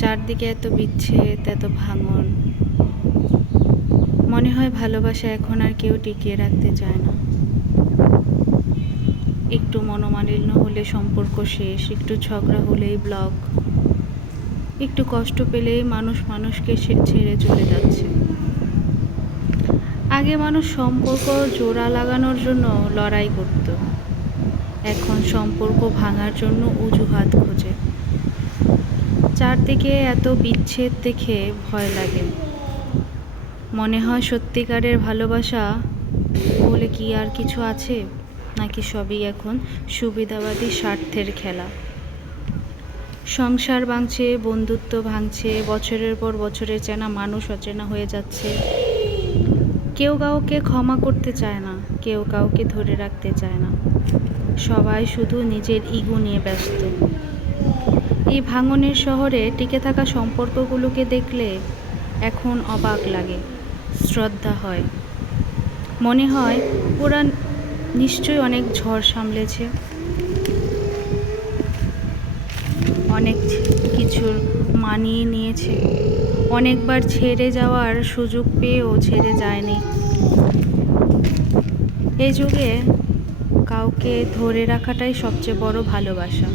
চারদিকে এত বিচ্ছেদ, এত ভাঙন। মনে হয় ভালোবাসা এখন আর কেউ টিকিয়ে রাখতে চায় না। একটু মনোমালিন্য হলে সম্পর্ক শেষ, একটু ঝগড়া হলেই ব্লক, একটু কষ্ট পেলেই মানুষ মানুষকে ছেড়ে চলে যাচ্ছে। আগে মানুষ সম্পর্ক জোড়া লাগানোর জন্য লড়াই করত, এখন সম্পর্ক ভাঙার জন্য অজুহাত খোঁজে। চারদিকে এত বিচ্ছেদ দেখে ভয় লাগে। মনে হয় সত্যিকারের ভালোবাসা বলে কি আর কিছু আছে, নাকি সবই এখন সুবিধাবাদী স্বার্থের খেলা। সংসার ভাঙছে, বন্ধুত্ব ভাঙছে, বছরের পর বছরের চেনা মানুষ অচেনা হয়ে যাচ্ছে। কেউ কাউকে ক্ষমা করতে চায় না, কেউ কাউকে ধরে রাখতে চায় না। সবাই শুধু নিজের ইগো নিয়ে ব্যস্ত। এই ভাঙনের শহরে টিকে থাকা সম্পর্কগুলোকে দেখলে এখন অবাক লাগে, শ্রদ্ধা হয়। মনে হয় ওরা নিশ্চয়ই অনেক ঝড় সামলেছে, অনেক কিছুর মানিয়ে নিয়েছে, অনেকবার ছেড়ে যাওয়ার সুযোগ পেয়েও ছেড়ে যায়নি। এই যুগে কাউকে ধরে রাখাটাই সবচেয়ে বড় ভালোবাসা।